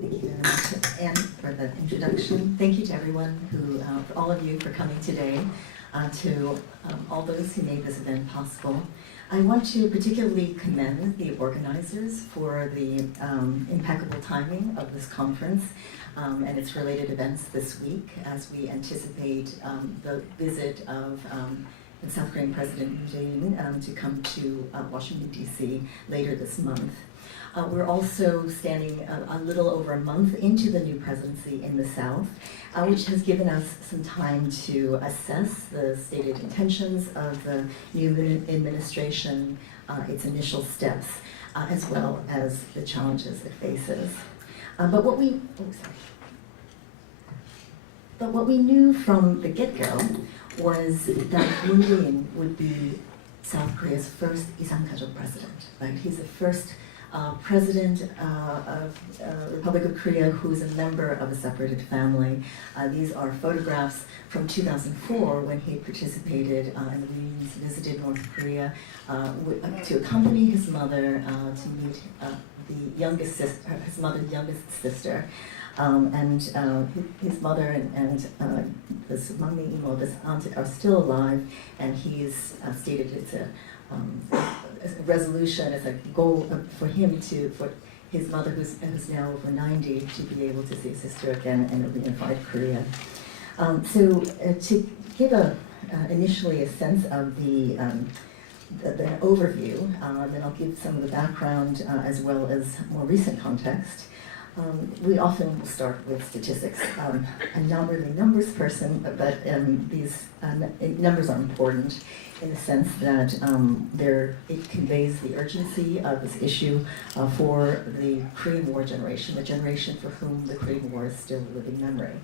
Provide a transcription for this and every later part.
Thank you very much, Anne, for the introduction. Thank you to everyone for all of you for coming today, to all those who made this event possible. I want to particularly commend the organizers for the impeccable timing of this conference and its related events this week as we anticipate the visit of the South Korean President Moon Jae-in to come to Washington, D.C. later this month. We're also standing a little over a month into the new presidency in the South, which has given us some time to assess the stated intentions of the new administration, its initial steps, as well as the challenges it faces. But what we knew from the get-go was that Moon Jae-in would be South Korea's first 이상가족 president. Right? He's the first president of the Republic of Korea who is a member of a separated family. These are photographs from 2004 when he participated in the reunions, visited North Korea to accompany his mother to meet the youngest sister, his mother's youngest sister. And his mother and this Mami Imo, this aunt, are still alive, and he's stated it's a resolution, as a goal for him for his mother, who's now over 90, to be able to see his sister again in a reunified Korea. To give initially a sense of the overview, then I'll give some of the background as well as more recent context. We often will start with statistics. I'm not really a numbers person, but these numbers are important in the sense that it conveys the urgency of this issue for the Korean War generation, the generation for whom the Korean War is still a living memory.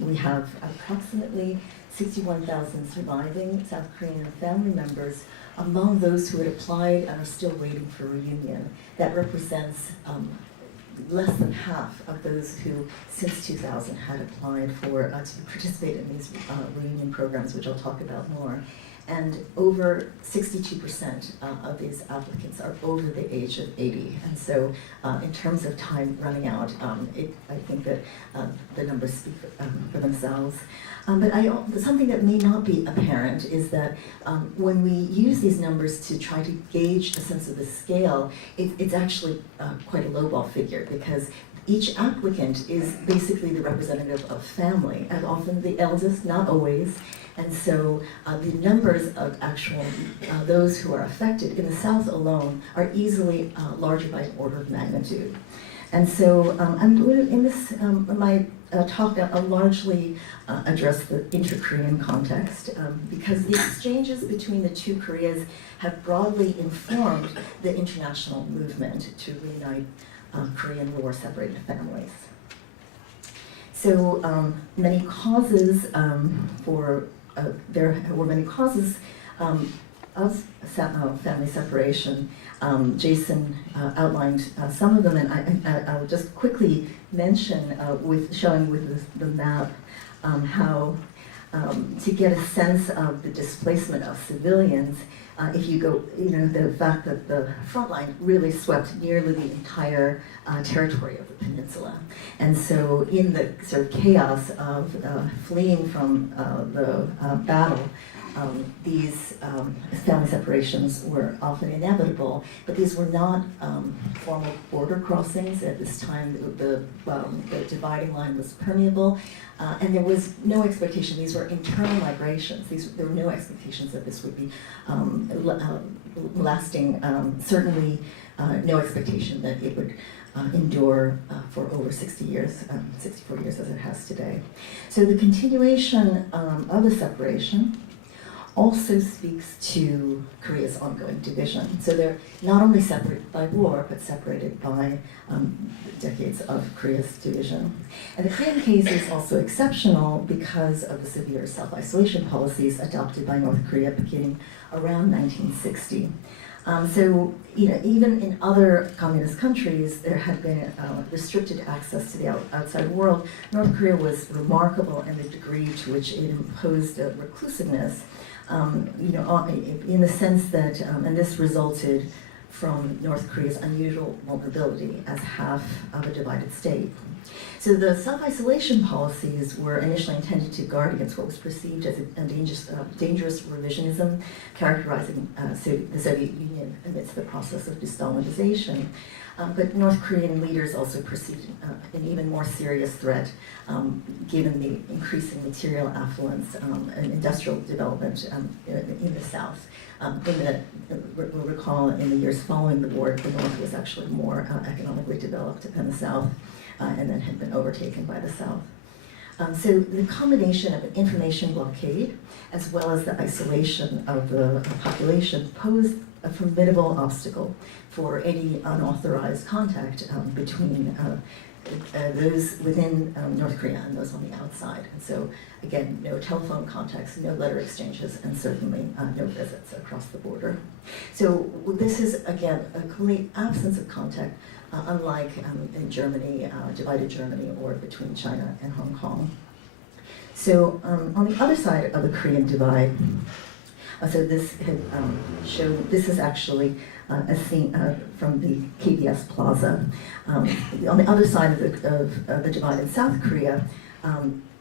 We have approximately 61,000 surviving South Korean family members among those who had applied and are still waiting for reunion. That represents less than half of those who, since 2000, had applied to participate in these reunion programs, which I'll talk about more. And over 62% of these applicants are over the age of 80. And so in terms of time running out, I think that the numbers speak for themselves. But something that may not be apparent is that when we use these numbers to try to gauge a sense of the scale, it's actually quite a lowball figure, because each applicant is basically the representative of family, and often the eldest, not always. And so the numbers of actual those who are affected in the South alone are easily larger by an order of magnitude. And so in this my talk, I'll largely address the inter-Korean context because the exchanges between the two Koreas have broadly informed the international movement to reunite Korean war-separated families. So many causes there were many causes of family separation. Jason outlined some of them, and I'll just quickly mention showing with the map how to get a sense of the displacement of civilians. If you go, the fact that the front line really swept nearly the entire territory of the peninsula. And so in the sort of chaos of fleeing from the battle, these family separations were often inevitable, but these were not formal border crossings. At this time, the dividing line was permeable, and there was no expectation. These were internal migrations. There were no expectations that this would be lasting. Certainly, no expectation that it would endure for over 60 years, 64 years as it has today. So the continuation of the separation also speaks to Korea's ongoing division. So they're not only separated by war, but separated by decades of Korea's division. And the Korean case is also exceptional because of the severe self-isolation policies adopted by North Korea beginning around 1960. So, even in other communist countries, there had been restricted access to the outside world. North Korea was remarkable in the degree to which it imposed a reclusiveness, in the sense that, and this resulted from North Korea's unusual vulnerability as half of a divided state. So the self-isolation policies were initially intended to guard against what was perceived as a dangerous revisionism characterizing the Soviet Union amidst the process of de-Stalinization. But North Korean leaders also perceived an even more serious threat given the increasing material affluence and industrial development in the South. We'll recall in the years following the war, the North was actually more economically developed than the South, and then had been overtaken by the South. So the combination of an information blockade as well as the isolation of the population posed a formidable obstacle for any unauthorized contact between those within North Korea and those on the outside. And so, again, no telephone contacts, no letter exchanges, and certainly no visits across the border. So this is, again, a complete absence of contact, unlike in Germany, divided Germany, or between China and Hong Kong. So on the other side of the Korean divide, so this had shown, this is actually a scene from the KBS Plaza. On the other side of the divide in South Korea,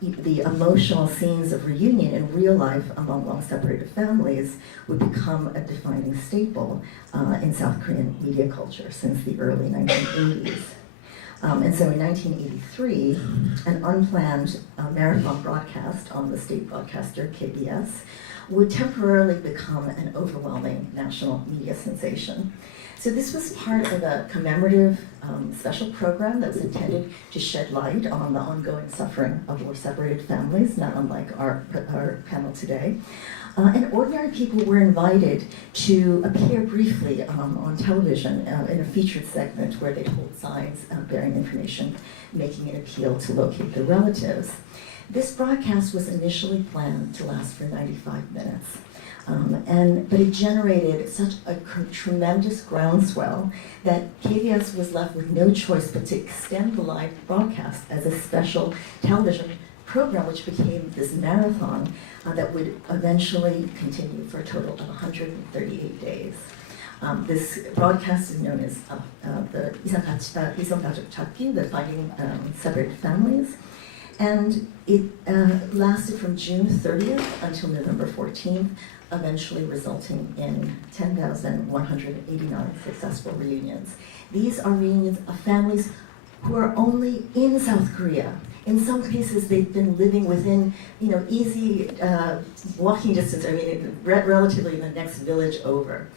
the emotional scenes of reunion in real life among long-separated families would become a defining staple in South Korean media culture since the early 1980s. And so in 1983, an unplanned marathon broadcast on the state broadcaster KBS would temporarily become an overwhelming national media sensation. So this was part of a commemorative special program that was intended to shed light on the ongoing suffering of war-separated families, not unlike our panel today. And ordinary people were invited to appear briefly on television in a featured segment where they'd hold signs bearing information, making an appeal to locate their relatives. This broadcast was initially planned to last for 95 minutes, but it generated such a tremendous groundswell that KBS was left with no choice but to extend the live broadcast as a special television program, which became this marathon that would eventually continue for a total of 138 days. This broadcast is known as the Isamgajok, the Finding Separated Families. And it lasted from June 30th until November 14th, eventually resulting in 10,189 successful reunions. These are reunions of families who are only in South Korea. In some cases, they've been living within, easy walking distance, relatively the next village over.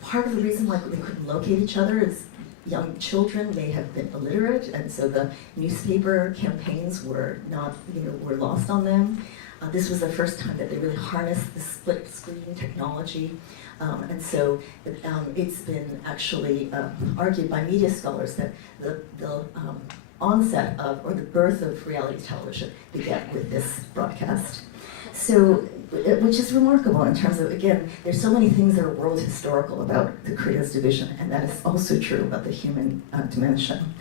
Part of the reason why they couldn't locate each other is young children may have been illiterate, and so the newspaper campaigns were not, were lost on them. This was the first time that they really harnessed the split screen technology. And so it's been actually argued by media scholars that the onset of, or the birth of reality television began with this broadcast. So, which is remarkable in terms of, again, there's so many things that are world historical about the Korea's division, and that is also true about the human dimension.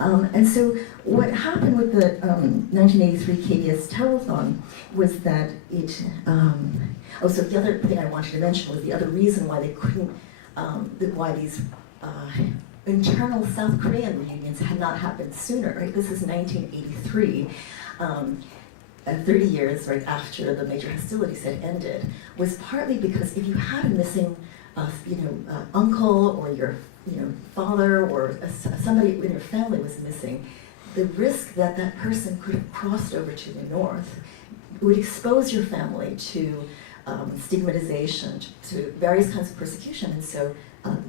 And so what happened with the 1983 KBS telethon was that it, so the other thing I wanted to mention was the other reason why they couldn't, why these internal South Korean reunions had not happened sooner, right? This is 1983. 30 years right after the major hostilities had ended, was partly because if you had a missing, uncle or your, father or somebody in your family was missing, the risk that that person could have crossed over to the north would expose your family to stigmatization, to various kinds of persecution, and so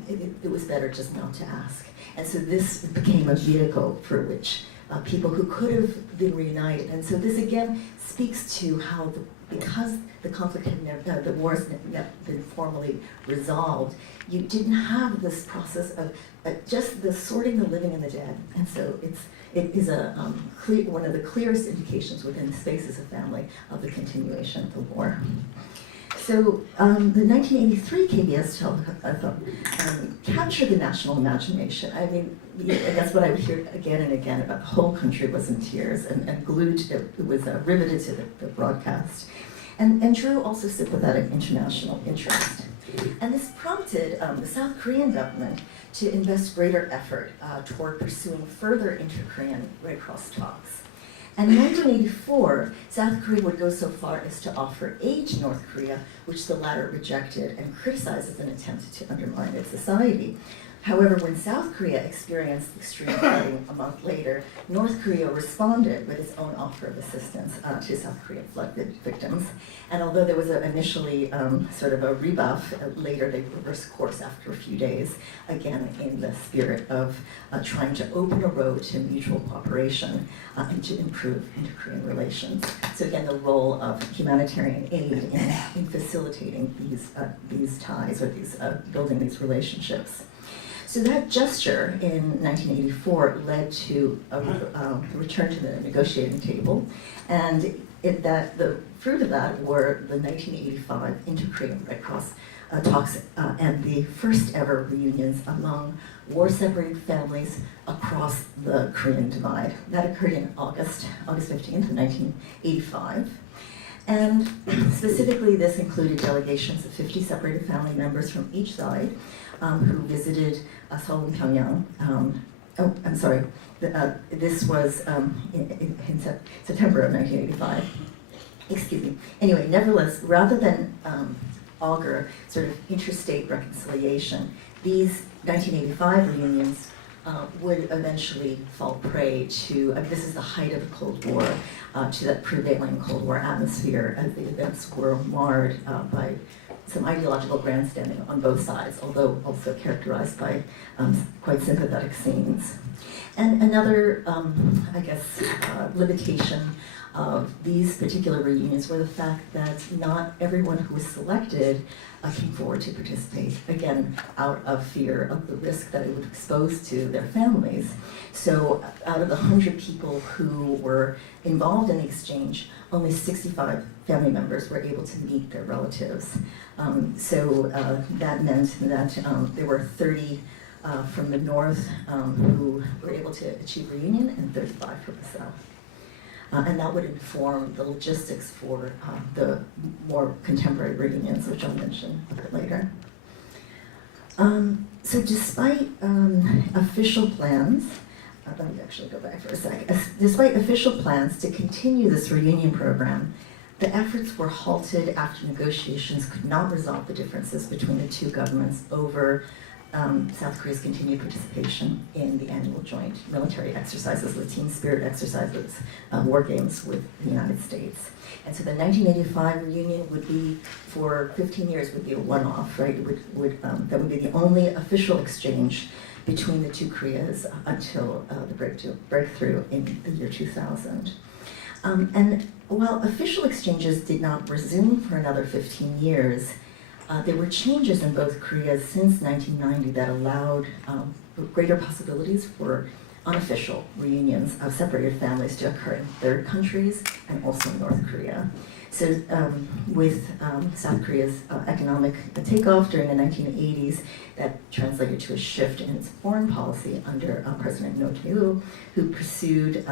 it was better just not to ask. And so this became a vehicle for which people who could have been reunited. And so this again speaks to how, because the conflict had never, the war has never been formally resolved, you didn't have this process of just the sorting the living and the dead. And so it is a one of the clearest indications within the spaces of family of the continuation of the war. So the 1983 KBS telethon captured the national imagination. I mean, that's what I would hear again and again about. The whole country was in tears and glued, it was riveted to the broadcast. And drew also sympathetic international interest. And this prompted the South Korean government to invest greater effort toward pursuing further inter-Korean Red Cross talks. And in 1984, South Korea would go so far as to offer aid to North Korea, which the latter rejected and criticized as an attempt to undermine its society. However, when South Korea experienced extreme flooding a month later, North Korea responded with its own offer of assistance to South Korean flood victims. And although there was initially sort of a rebuff, later they reversed course after a few days, again in the spirit of trying to open a road to mutual cooperation and to improve inter-Korean relations. So again, the role of humanitarian aid in facilitating these ties, or these building these relationships. So that gesture in 1984 led to a return to the negotiating table, and the fruit of that were the 1985 Inter-Korean Red Cross talks and the first ever reunions among war-separated families across the Korean Divide. That occurred in August 15th, 1985. And specifically, this included delegations of 50 separated family members from each side who visited Seoul and Pyongyang. I'm sorry, this was in September of 1985. Excuse me. Anyway, nevertheless, rather than augur sort of interstate reconciliation, these 1985 reunions would eventually fall prey to, this is the height of the Cold War, to that prevailing Cold War atmosphere, as the events were marred by some ideological grandstanding on both sides, although also characterized by quite sympathetic scenes. And another, I guess, limitation of these particular reunions were the fact that not everyone who was selected came forward to participate, again, out of fear of the risk that it would expose to their families. So out of the 100 people who were involved in the exchange, only 65 family members were able to meet their relatives. That meant that there were 30 from the north who were able to achieve reunion and 35 from the south. And that would inform the logistics for the more contemporary reunions, which I'll mention a bit later. So despite official plans, let me actually go back for a sec. Despite official plans to continue this reunion program, the efforts were halted after negotiations could not resolve the differences between the two governments over South Korea's continued participation in the annual joint military exercises, the team spirit exercises, war games with the United States. And so the 1985 reunion would be, for 15 years, would be a one-off, right? That would be the only official exchange between the two Koreas until the breakthrough in the year 2000. And while official exchanges did not resume for another 15 years, there were changes in both Koreas since 1990 that allowed greater possibilities for unofficial reunions of separated families to occur in third countries and also in North Korea. So with South Korea's economic takeoff during the 1980s, that translated to a shift in its foreign policy under President Roh Tae-woo, who pursued,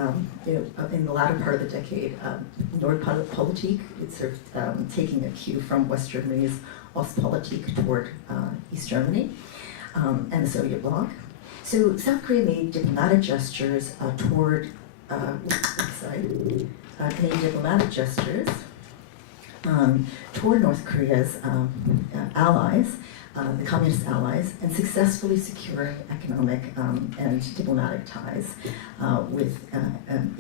in the latter part of the decade, Nordpolitik. It's sort of taking a cue from West Germany's Ostpolitik toward East Germany and the Soviet bloc. So South Korea made diplomatic gestures toward North Korea's allies, the communist allies, and successfully securing economic and diplomatic ties with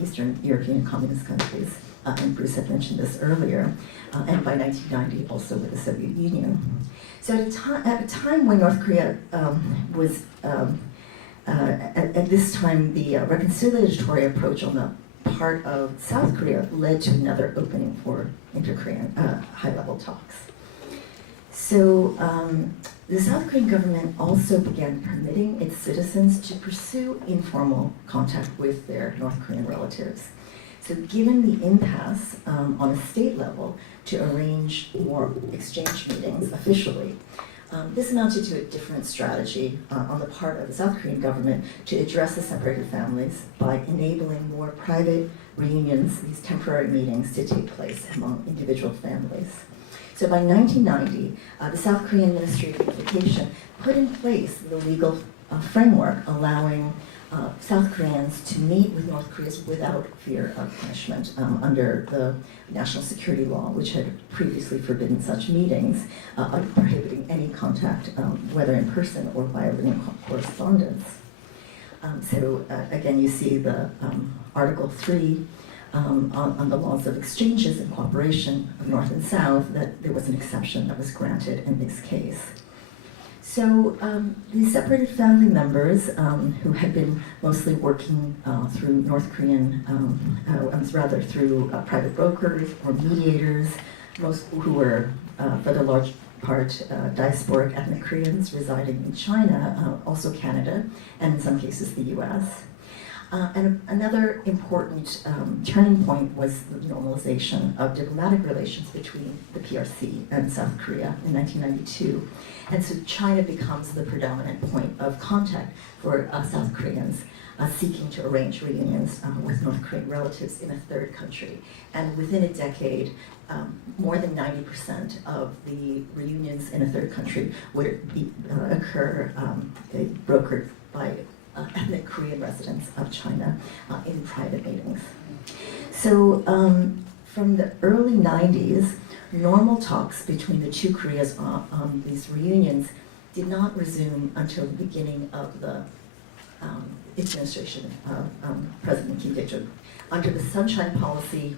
Eastern European communist countries. And Bruce had mentioned this earlier, and by 1990 also with the Soviet Union. So at a time when North Korea was, at this time, the reconciliatory approach on the part of South Korea led to another opening for inter-Korean high-level talks. So the South Korean government also began permitting its citizens to pursue informal contact with their North Korean relatives. So given the impasse on a state level to arrange more exchange meetings officially, this amounted to a different strategy on the part of the South Korean government to address the separated families by enabling more private reunions, these temporary meetings, to take place among individual families. So by 1990, the South Korean Ministry of Education put in place the legal framework allowing South Koreans to meet with North Koreans without fear of punishment under the national security law, which had previously forbidden such meetings, prohibiting any contact, whether in person or via written correspondence. Again, you see the Article 3 on the laws of exchanges and cooperation of North and South, that there was an exception that was granted in this case. So these separated family members who had been mostly working through North Korean, through private brokers or mediators, most who were, for the large part, diasporic ethnic Koreans residing in China, also Canada, and in some cases the US. And another important turning point was the normalization of diplomatic relations between the PRC and South Korea in 1992. And so China becomes the predominant point of contact for South Koreans seeking to arrange reunions with North Korean relatives in a third country. And within a decade, more than 90% of the reunions in a third country would occur brokered by ethnic Korean residents of China in private meetings. So from the early 90s, normal talks between the two Koreas on these reunions did not resume until the beginning of the administration of President Kim Dae-jung. Under the Sunshine Policy,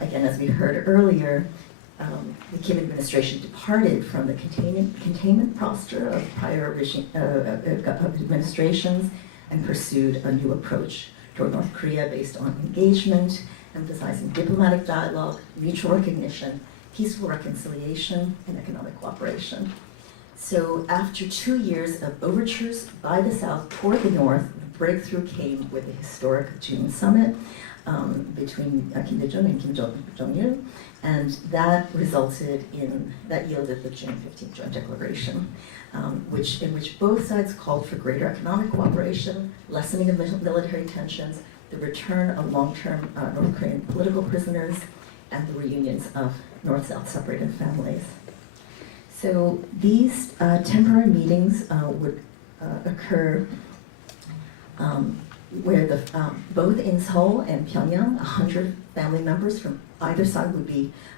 again, as we heard earlier, the Kim administration departed from the containment posture of prior administrations and pursued a new approach toward North Korea based on engagement, emphasizing diplomatic dialogue, mutual recognition, peaceful reconciliation, and economic cooperation. So after 2 years of overtures by the South toward the North, the breakthrough came with the historic June summit between Kim Dae-jung and Kim Jong-il, and that yielded the June 15th Joint Declaration, in which both sides called for greater economic cooperation, lessening of military tensions, the return of long-term North Korean political prisoners, and the reunions of North-South separated families. So these temporary meetings would occur where both in Seoul and Pyongyang, 100 family members from either side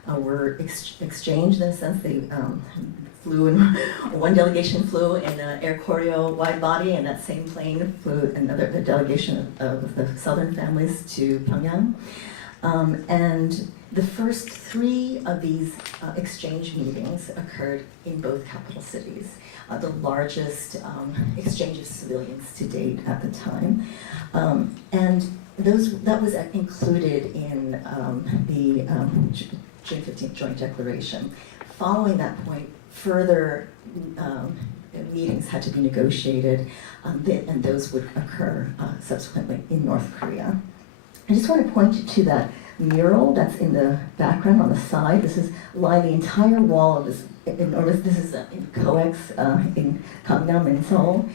were exchanged in a sense. They flew in, one delegation flew in an Air Koryo wide body, and that same plane flew a delegation of the southern families to Pyongyang. And the first 3 of these exchange meetings occurred in both capital cities, the largest exchange of civilians to date at the time. And that was included in the June 15th Joint Declaration. Following that point, further meetings had to be negotiated, and those would occur subsequently in North Korea. I just want to point you to that mural that's in the background on the side. This is lining the entire wall of this enormous, this is in COEX in Gangnam in Seoul.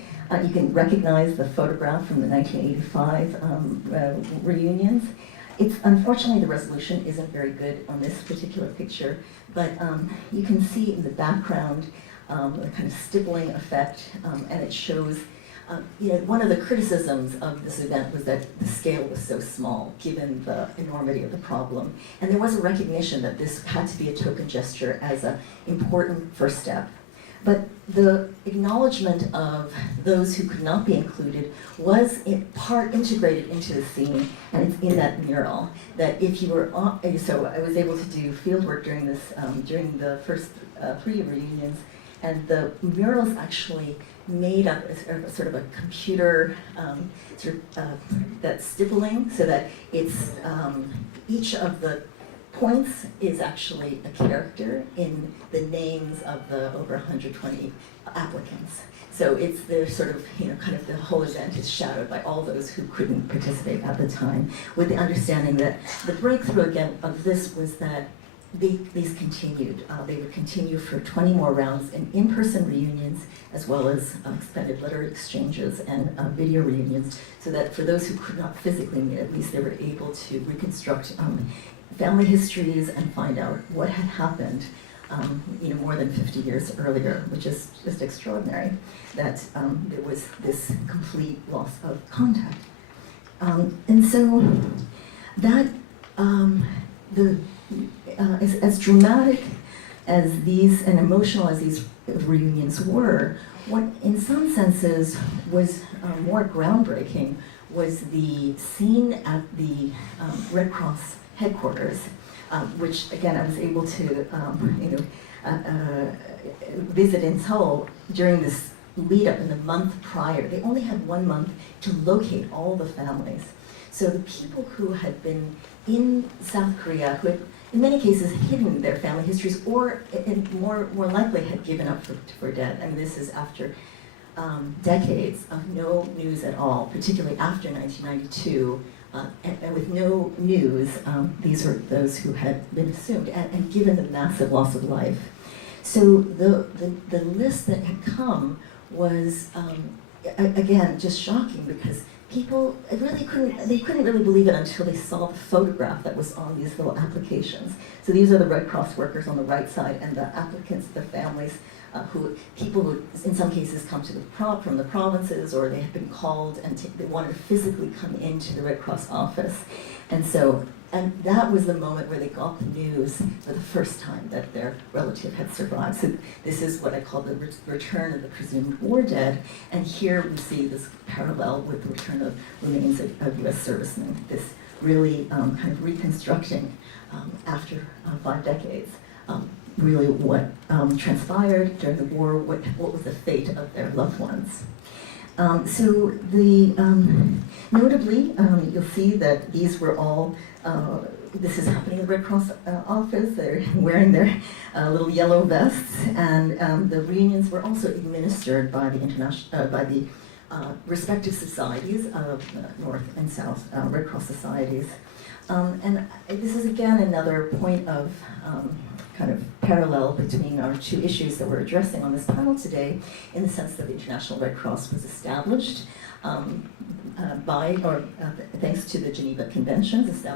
You can recognize the photograph from the 1985 reunions. Unfortunately, the resolution isn't very good on this particular picture, but you can see in the background the kind of stippling effect, and it shows one of the criticisms of this event was that the scale was so small, given the enormity of the problem. And there was a recognition that this had to be a token gesture as an important first step. But the acknowledgement of those who could not be included was in part integrated into the scene, and it's in that mural. That if you were so I was able to do field work during the first 3 reunions, and the murals actually made up a sort of a computer that's stippling, so that it's each of the points is actually a character in the names of the over 120 applicants. So there's sort of, kind of the whole event is shadowed by all those who couldn't participate at the time, with the understanding that the breakthrough again of this was that these continued. They would continue for 20 more rounds in-person reunions, as well as expanded letter exchanges and video reunions, so that for those who could not physically meet, at least they were able to reconstruct family histories and find out what had happened more than 50 years earlier, which is just extraordinary that there was this complete loss of contact. And so that, as dramatic as these and emotional as these reunions were, what in some senses was more groundbreaking was the scene at the Red Cross headquarters, which again I was able to visit in Seoul during this lead up in the month prior. They only had 1 month to locate all the families. So the people who had been in South Korea, who had in many cases hidden their family histories, or more likely had given up for dead. And this is after decades of no news at all, particularly after 1992, and with no news, these were those who had been assumed, and given the massive loss of life. So the list that had come was, again, just shocking, because people couldn't really believe it until they saw the photograph that was on these little applications. So these are the Red Cross workers on the right side, and the applicants, the families, people who in some cases come to from the provinces, or they have been called and they wanted to physically come into the Red Cross office. And that was the moment where they got the news for the first time that their relative had survived. So this is what I call the return of the presumed war dead. And here we see this parallel with the return of remains of U.S. servicemen, this really kind of reconstructing after 5 decades, really what transpired during the war, what was the fate of their loved ones. So notably, you'll see that these were all, this is happening in the Red Cross office. They're wearing their little yellow vests, and the reunions were also administered by the respective societies of North and South Red Cross societies. And this is again another point of kind of parallel between our 2 issues that we're addressing on this panel today, in the sense that the International Red Cross was established thanks to the Geneva Conventions, the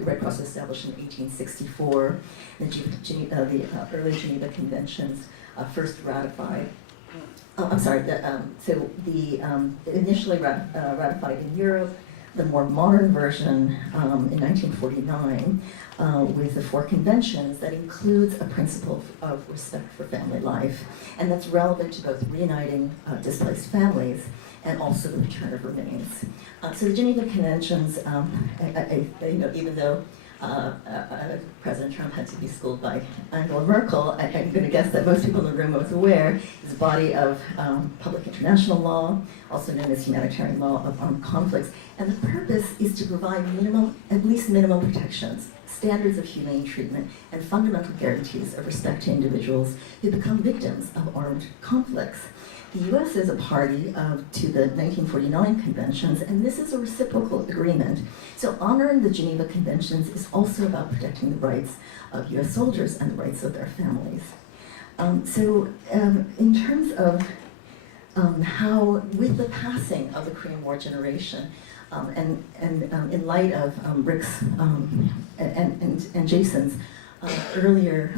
Red Cross was established in 1864. The early Geneva Conventions first ratified. Initially ratified in Europe, the more modern version in 1949 with the 4 conventions that includes a principle of respect for family life, and that's relevant to both reuniting displaced families and also the return of remains. So the Geneva Conventions, even though President Trump had to be schooled by Angela Merkel, I'm going to guess that most people in the room was aware, is a body of public international law, also known as humanitarian law of armed conflicts. And the purpose is to provide at least minimum protections, standards of humane treatment, and fundamental guarantees of respect to individuals who become victims of armed conflicts. The U.S. is a party to the 1949 conventions, and this is a reciprocal agreement. So honoring the Geneva Conventions is also about protecting the rights of U.S. soldiers and the rights of their families. In terms of how, with the passing of the Korean War generation, and in light of Rick's and Jason's earlier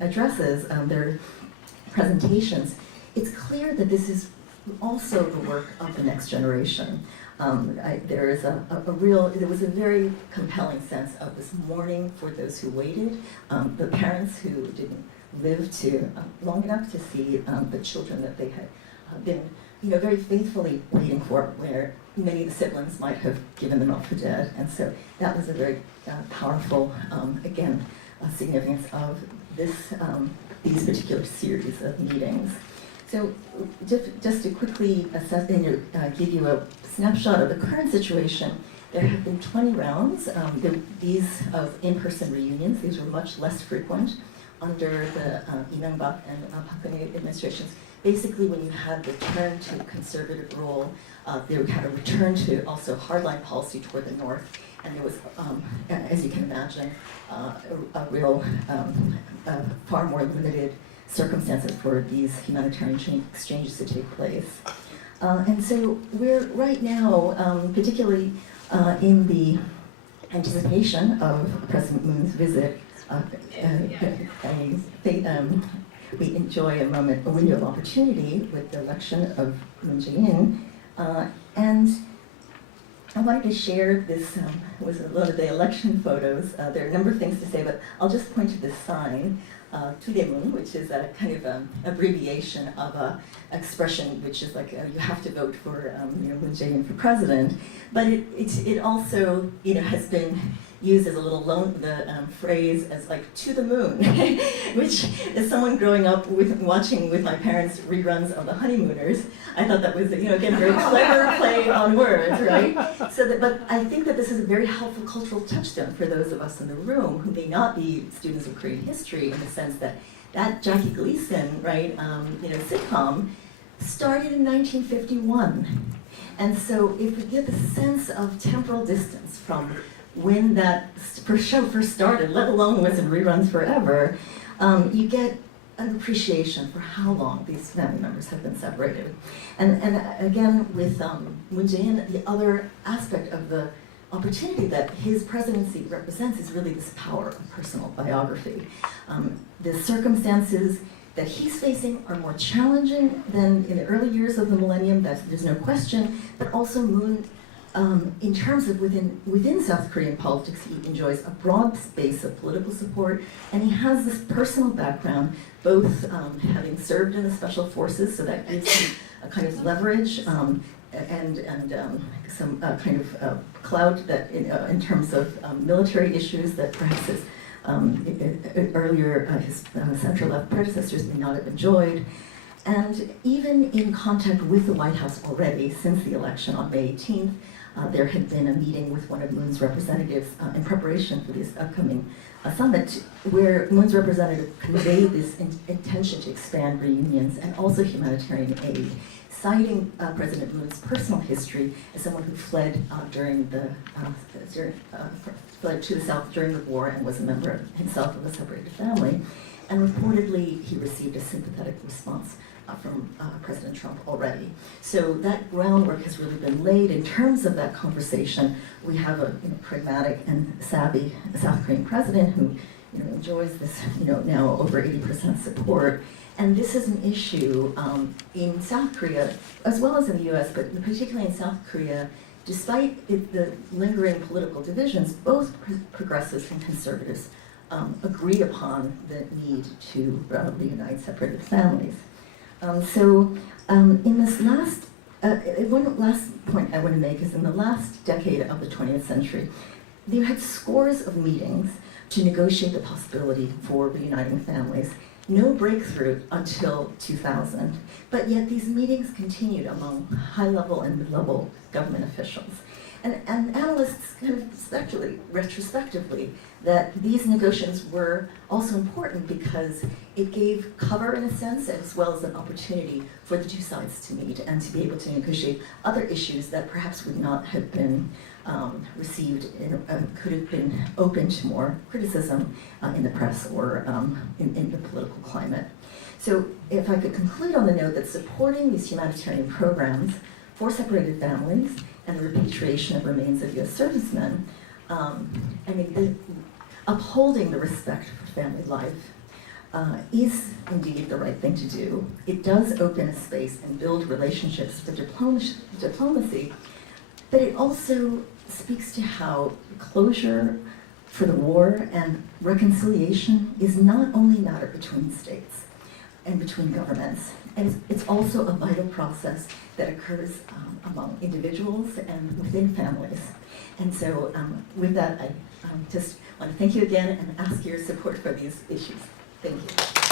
addresses, their presentations, it's clear that this is also the work of the next generation. There was a very compelling sense of this mourning for those who waited, the parents who didn't live long enough to see the children that they had been very faithfully waiting for, where many of the siblings might have given them up for dead. And so that was a very powerful, significance of these particular series of meetings. So just to quickly assess and give you a snapshot of the current situation, there have been 20 rounds. These of in-person reunions, these were much less frequent under the Lee Myung-bak and Park Geun-hye administrations. Basically, when you had the turn to conservative rule, there had a return to also hardline policy toward the north, and there was, as you can imagine, a real far more limited circumstances for these humanitarian exchanges to take place. And so we're right now, particularly in the anticipation of President Moon's visit, we enjoy a window of opportunity with the election of Moon Jae-in, and I wanted to share this was a lot of the election photos. There are a number of things to say, but I'll just point to this sign, Tudemun, which is a kind of abbreviation of a expression which is like you have to vote for Moon Jae-in for president. But it also has been used as a little phrase as like to the moon, which as someone growing up watching with my parents reruns of The Honeymooners, I thought that was again a very clever play on words, right? But I think that this is a very helpful cultural touchstone for those of us in the room who may not be students of Korean history, in the sense that Jackie Gleason, right, sitcom started in 1951, and so if we get the sense of temporal distance from when that show first started, let alone was in reruns forever, you get an appreciation for how long these family members have been separated. And again, with Moon Jae-in, the other aspect of the opportunity that his presidency represents is really this power of personal biography. The circumstances that he's facing are more challenging than in the early years of the millennium, there's no question, but also Moon, in terms of within South Korean politics, he enjoys a broad base of political support, and he has this personal background, both having served in the special forces, so that gives him a kind of leverage and some kind of clout that in terms of military issues that perhaps his center left predecessors may not have enjoyed. And even in contact with the White House already since the election on May 18th, there had been a meeting with one of Moon's representatives in preparation for this upcoming summit, where Moon's representative conveyed this intention to expand reunions and also humanitarian aid, citing President Moon's personal history as someone who fled fled to the South during the war and was a member himself of a separated family. And reportedly, he received a sympathetic response from President Trump already. So that groundwork has really been laid. In terms of that conversation, we have a pragmatic and savvy South Korean president who enjoys this now over 80% support. And this is an issue in South Korea, as well as in the US, but particularly in South Korea, despite the lingering political divisions, both progressives and conservatives agree upon the need to reunite separated families. In this one last point I want to make is in the last decade of the 20th century, there had scores of meetings to negotiate the possibility for reuniting families. No breakthrough until 2000, but yet these meetings continued among high-level and mid-level government officials. And analysts kind of speculate retrospectively that these negotiations were also important because it gave cover, in a sense, as well as an opportunity for the two sides to meet and to be able to negotiate other issues that perhaps would not have been received, could have been open to more criticism in the press or in the political climate. So if I could conclude on the note that supporting these humanitarian programs for separated families and the repatriation of remains of US servicemen, upholding the respect for family life is indeed the right thing to do. It does open a space and build relationships for diplomacy, but it also speaks to how closure for the war and reconciliation is not only a matter between states and between governments, and it's also a vital process that occurs among individuals and within families. And so with that, I just want to thank you again and ask your support for these issues. Thank you.